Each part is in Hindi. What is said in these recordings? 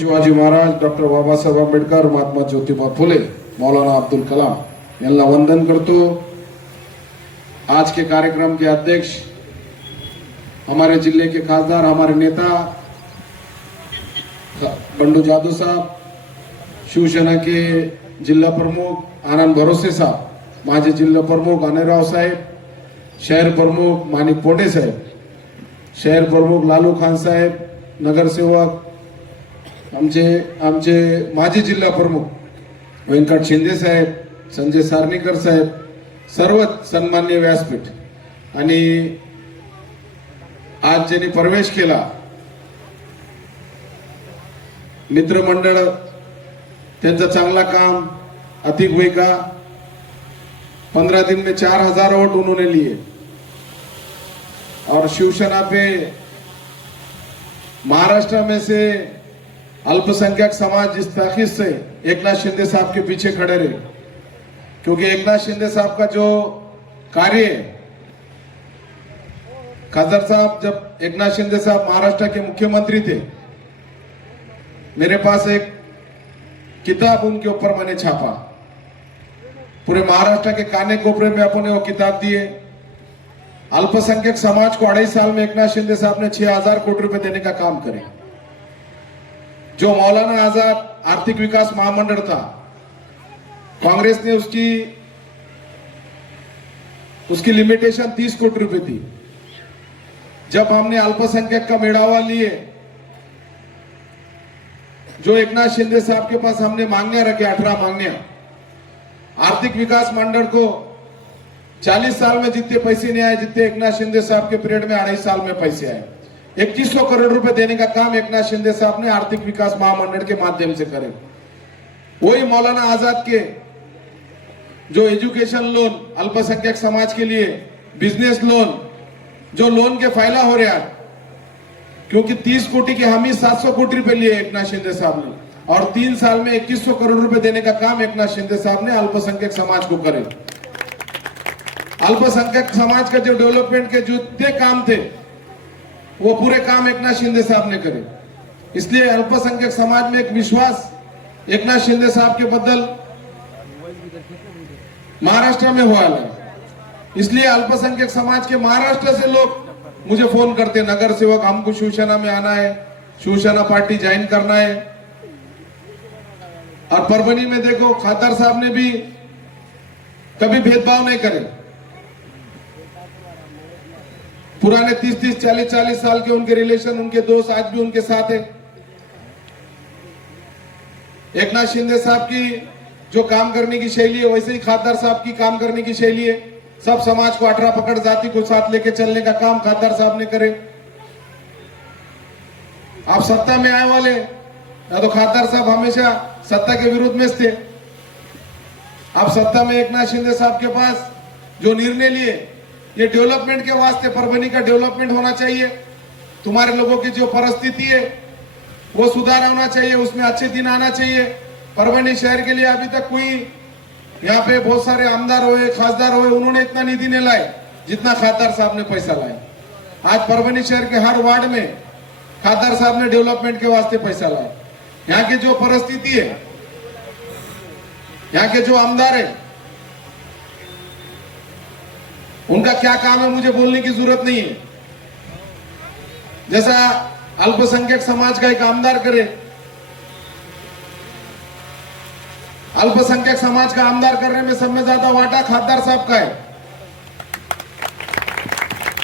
शिवाजी महाराज, डॉक्टर बाबासाहेब आंबेडकर, महात्मा ज्योतिबा फुले, मौलाना अब्दुल कलाम यांना वंदन करतो। आज के कार्यक्रम के अध्यक्ष हमारे जिले के खासदार, हमारे नेता बंडू जादू साहब, शिवसेना के जिला प्रमुख आनंद भरोसे साहब, माजी जिल्हा प्रमुख अनिराव साहेब, शहर प्रमुख माणिक पोटे साहेब, शहर प्रमुख लालू खान साहेब, नगरसेवक आमचे माजी जिल्हा प्रमुख व्यंकट शिंदे साहेब, संजय सारणीकर साहेब, सर्व सन्मान्य व्यासपीठ आणि आज ज्यांनी प्रवेश केला मित्रमंडळ, त्यांचं चांगला काम, अतिक हुई का 15 दिन में 4000 वोट उन्होंने लिए और शिवसेना पे महाराष्ट्र में से अल्पसंख्यक समाज जिस ताकीद से एकनाथ शिंदे साहब के पीछे खड़े रहे, क्योंकि एकनाथ शिंदे साहब का जो कार्य है, खासदार साहब जब एकनाथ शिंदे साहब महाराष्ट्र के मुख्यमंत्री थे, मेरे पास एक किताब उनके ऊपर मैंने छापा, पूरे महाराष्ट्र के काने कोपरे में अपने वो किताब दिए। अल्पसंख्यक समाज को 2.5 साल में एकनाथ शिंदे साहब ने 6000 कोटी रुपए देने का काम करे। जो मौलाना आजाद आर्थिक विकास महामंडल था, कांग्रेस ने उसकी लिमिटेशन 30 कोटी रुपए थी। जब हमने अल्पसंख्यक का मेड़ावा लिए, जो एकनाथ शिंदे साहब के पास हमने मांगनिया रखे, 18 मांगनिया, आर्थिक विकास मंडल को 40 साल में जितने पैसे नहीं आए, जितने एकनाथ शिंदे साहब के पीरियड में 2.5 साल में पैसे आए, 2100 करोड़ रुपए देने का काम एकनाथ शिंदे साहब ने आर्थिक विकास महामंडल के माध्यम से करे। वही मौलाना आजाद के जो एजुकेशन लोन अल्पसंख्यक समाज के लिए, बिजनेस लोन, जो लोन के फायदा हो रहा है, क्योंकि 30 कोटी के हामी 700 कोटी रुपए लिए एकनाथ शिंदे साहब ने, और 3 साल में 2100 करोड़ रुपए देने का काम एकनाथ शिंदे साहब ने अल्पसंख्यक समाज को करे। अल्पसंख्यक समाज का जो डेवलपमेंट के जितने काम थे, वो पूरे काम एकनाथ शिंदे साहब ने करे। इसलिए अल्पसंख्यक समाज में एक विश्वास एकनाथ शिंदे साहब के बदल महाराष्ट्र में हुआ है। इसलिए अल्पसंख्यक समाज के महाराष्ट्र से लोग मुझे फोन करते, नगर सेवक हमको शिवसेना में आना है, शिवसेना पार्टी ज्वाइन करना है। और परभनी में देखो, खादर साहब ने भी कभी भेदभाव नहीं करे। पुराने 30-30, 40-40 साल के उनके रिलेशन, उनके दोस्त आज भी उनके साथ है। एकनाथ शिंदे साहब की जो काम करने की शैली है, वैसे ही खादर साहब की काम करने की शैली है। सब समाज को 18 पकड़ जाति को साथ लेके चलने का काम खादर साहब ने करे। आप सत्ता में आए वाले या तो खादर साहब हमेशा सत्ता के विरुद्ध में थे। आप सत्ता में एकनाथ शिंदे साहब के पास जो निर्णय लिए, ये डेवलपमेंट के वास्ते, परभनी का डेवलपमेंट होना चाहिए, तुम्हारे लोगों की जो परिस्थिति है वो सुधार होना चाहिए, उसमें अच्छे दिन आना चाहिए। परभनी शहर के लिए अभी तक कोई यहाँ पे बहुत सारे आमदार हुए, खासदार हुए, उन्होंने इतना निधि नहीं लाए जितना खादर साहब ने पैसा लाया। आज परभनी शहर के हर वार्ड में खादर साहब ने डेवलपमेंट के वास्ते पैसा लाया। यहाँ की जो परिस्थिति है, यहाँ के जो आमदार है, उनका क्या काम है मुझे बोलने की जरूरत नहीं है। जैसा अल्पसंख्यक समाज का एक आमदार करे, अल्पसंख्यक समाज का आमदार करने में सब में ज्यादा वाटा खादर साहब का है।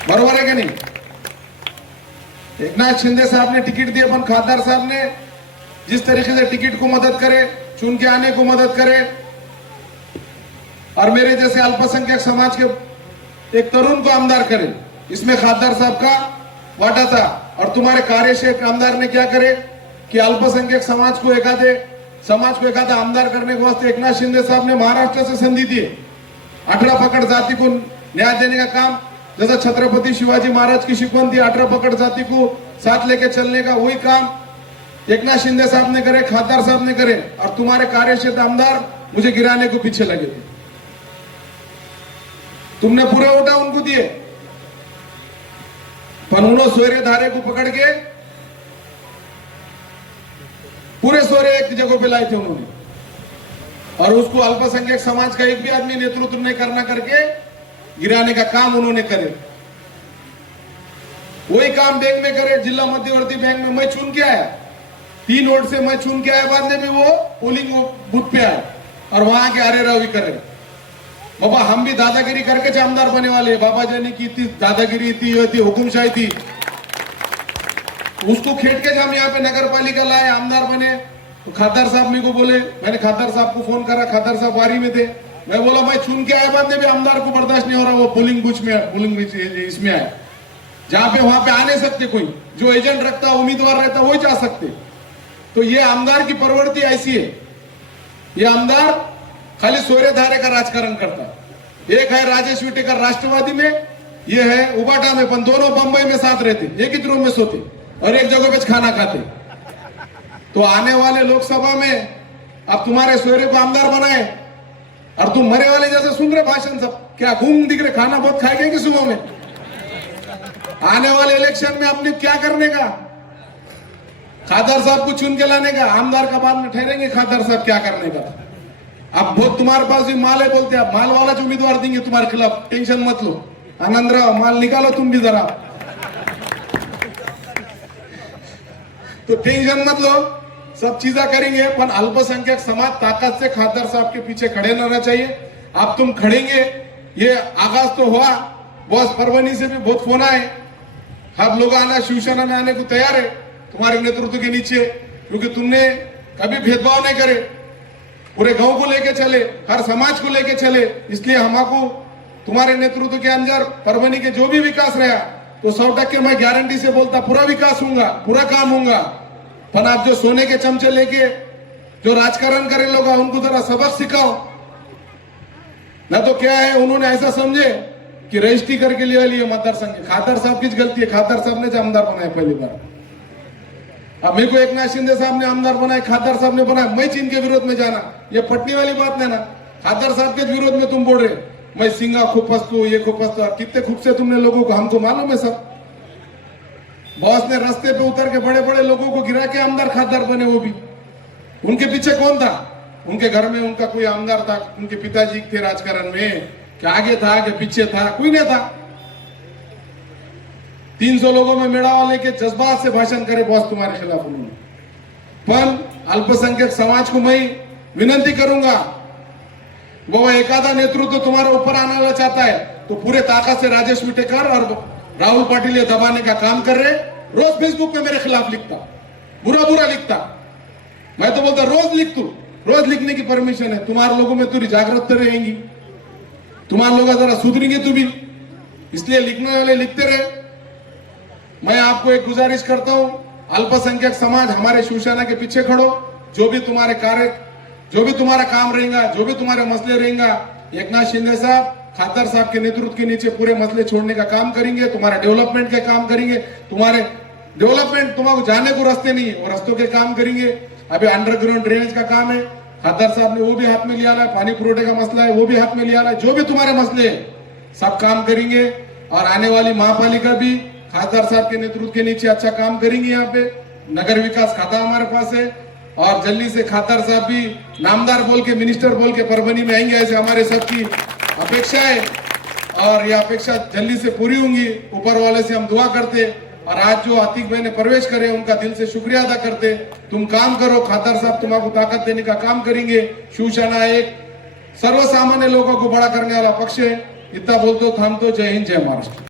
बरोबर है कि नहीं? एकनाथ शिंदे साहब ने टिकट दिए, पर खादर साहब ने जिस तरीके से टिकट को मदद करे, चुन के आने को मदद करे, और मेरे जैसे अल्पसंख्यक समाज के एक तरुण को आमदार करे, इसमें खादर साहब का वाटा था। और तुम्हारे कार्य से आमदार ने क्या करे कि अल्पसंख्यक समाज को एकाधा आमदार करने के वास्ते एकनाथ शिंदे साहब ने महाराष्ट्र से संधि दी, 18 पकड़ जाति को न्याय देने का काम। जैसा छत्रपति शिवाजी महाराज की शिकवन थी, 18 पकड़ जाति को साथ लेके चलने का, वही काम एकनाथ शिंदे साहब ने करे, खादर साहब ने करे। और तुम्हारे कार्य क्षेत्र आमदार मुझे गिराने को पीछे लगे थे। तुमने पूरे वोटा उनको दिए, पर उन्होंने सोयरे धारे को पकड़ के पूरे सोरे एक जगह पे लाए थे उन्होंने, और उसको अल्पसंख्यक समाज का एक भी आदमी नेतृत्व नहीं करना करके गिराने का काम उन्होंने करे। वही काम बैंक में करे, जिला मध्यवर्ती बैंक में मैं चुन के आया, 3 वोट से मैं चुन के आया, बाद में भी वो पोलिंग बूथ पे आया और वहां के अरे रवि करे। बाबा हम भी दादागिरी करके आमदार बने वाले, बाबा जानी की इतनी दादागिरी थी, हुकुमशाही थी, उसको खेट के हम यहाँ पे नगर पालिका लाए, आमदार बने। तो खादर साहब मेरे को बोले, मैंने खादर साहब को फोन करा, खादर साहब वारी में थे, मैं बोला मैं चुन के आया, बाद में भी आमदार को बर्दाश्त नहीं हो रहा, वो पोलिंग बूथ में, पोलिंग इसमें आया, जहां पे वहां पे आ नहीं सकते, कोई जो एजेंट रखता उम्मीदवार रहता वही जा सकते। तो ये आमदार की प्रवृत्ति ऐसी है, ये आमदार खाली सोरे धारे का राजकारण करता है। एक है राजेश विटेकर राष्ट्रवादी में, ये है उबाटा में, पण दोनों बंबई में साथ रहते, एक ही रूम में सोते और एक जगह पे खाना खाते। तो आने वाले लोकसभा में अब तुम्हारे सोरे को आमदार बनाए और तुम मरे वाले जैसे सुन रहे भाषण, सब क्या घूम दिख रहे, खाना बहुत खाएंगे कि सुबह में। आने वाले इलेक्शन में आपने क्या करने का, खादर साहब को चुन के लाने का, आमदार का बाद में ठहरेंगे खादर साहब क्या करने का। अब बहुत तुम्हारे पास भी माल है, बोलते हैं माल वाला जो उम्मीदवार देंगे तुम्हारे खिलाफ, टेंशन मत लो, आनंद रहो, माल निकालो तुम भी जरा, तो टेंशन मत लो, सब चीजें करेंगे। पर अल्पसंख्यक समाज ताकत से खादर साहब के पीछे खड़े रहना चाहिए। अब तुम खड़ेंगे, ये आगाज तो हुआ, बॉस परभनी से भी बहुत फोन आए, अब लोग आना शिवसेना में आने को तैयार है तुम्हारे नेतृत्व के नीचे, क्योंकि तुमने कभी भेदभाव नहीं करे, पूरे गांव को लेके चले, हर समाज को लेके चले, इसलिए हमको तुम्हारे नेतृत्व के अंदर परभनी के जो भी विकास रहा तो 100% मैं गारंटी से बोलता पूरा विकास होगा, पूरा काम होगा। पर आप जो सोने के चमचे लेके जो राजकारण करे लोग, उनको जरा सबक सिखाओ, ना तो क्या है उन्होंने ऐसा समझे कि रजिस्ट्री करके लिए मतदार संघ। खादर साहब की गलती है, खादर साहब ने जो आमदार बनाया पहली बार, अब मेरे को एकनाथ शिंदे साहब ने आमदार बनाया, खादर साहब ने बनाया, मैं चीन के विरोध में जाना, ये पटनी वाली बात नहीं ना। खादर साहब के विरोध में तुम बोल रहे मैं सिंगा खूब पस्तू, ये खूब पस्तू, कितने खूब से तुमने लोगों को, हमको मालूम है सब। बॉस ने रास्ते पे उतर के बड़े बड़े लोगों को गिरा के आमदार खादर बने, वो भी उनके पीछे कौन था, उनके घर में उनका कोई आमदार था, उनके पिताजी थे राजकारण में, क्या आगे था कि पीछे था, कोई नहीं था। 300 लोगों में मेड़ा वाले के जज्बात से भाषण करे बॉस तुम्हारे खिलाफ उन्होंने। पर अल्पसंख्यक समाज को मैं विनंती करूंगा, वो एकादा नेतृत्व तुम्हारे ऊपर आने वाला चाहता है तो पूरे ताकत से राजेश विटेकर और राहुल पाटिल ये दबाने का काम कर रहे। रोज फेसबुक पे मेरे खिलाफ लिखता, बुरा बुरा लिखता, मैं तो बोलता रोज लिख, तू रोज लिखने की परमिशन है, तुम्हारे लोगों में तुरी जागृत रहेंगी, तुम्हारे लोग जरा सुधरेंगे तू भी, इसलिए लिखने वाले लिखते रहे। मैं आपको एक गुजारिश करता हूं, अल्पसंख्यक समाज हमारे शिवसेना के पीछे खड़ो, जो भी तुम्हारे कार्य, जो भी तुम्हारा काम रहेगा, जो भी तुम्हारे मसले रहेगा, एकनाथ शिंदे साहब खादर साहब के नेतृत्व के नीचे पूरे मसले छोड़ने का काम करेंगे, तुम्हारे डेवलपमेंट के काम करेंगे, तुम्हारे डेवलपमेंट तुम्हारे जाने को रास्ते नहीं है, वो रास्तों के काम करेंगे। अभी अंडरग्राउंड ड्रेनेज का काम है, खादर साहब ने वो भी हाथ में लिया है, पानी पुरोठे का मसला है वो भी हाथ में लिया है, जो भी तुम्हारे मसले है सब काम करेंगे। और आने वाली महापालिका भी खादर साहब के नेतृत्व के नीचे अच्छा काम करेंगे। यहाँ पे नगर विकास खाता हमारे पास है और जल्दी से खादर साहब भी नामदार बोल के, मिनिस्टर बोल के परभनी में आएंगे, ऐसे हमारे सबकी अपेक्षा है और यह अपेक्षा जल्दी से पूरी होंगी। ऊपर वाले से हम दुआ करते और आज जो आतिक भाई ने प्रवेश करे उनका दिल से शुक्रिया अदा करते। तुम काम करो, खादर साहब तुम्हारा ताकत देने का काम करेंगे। शिवसेना एक सर्वसामान्य लोगों को बड़ा करने वाला पक्ष है। इतना बोलते हो, थामतो। जय हिंद, जय महाराष्ट्र।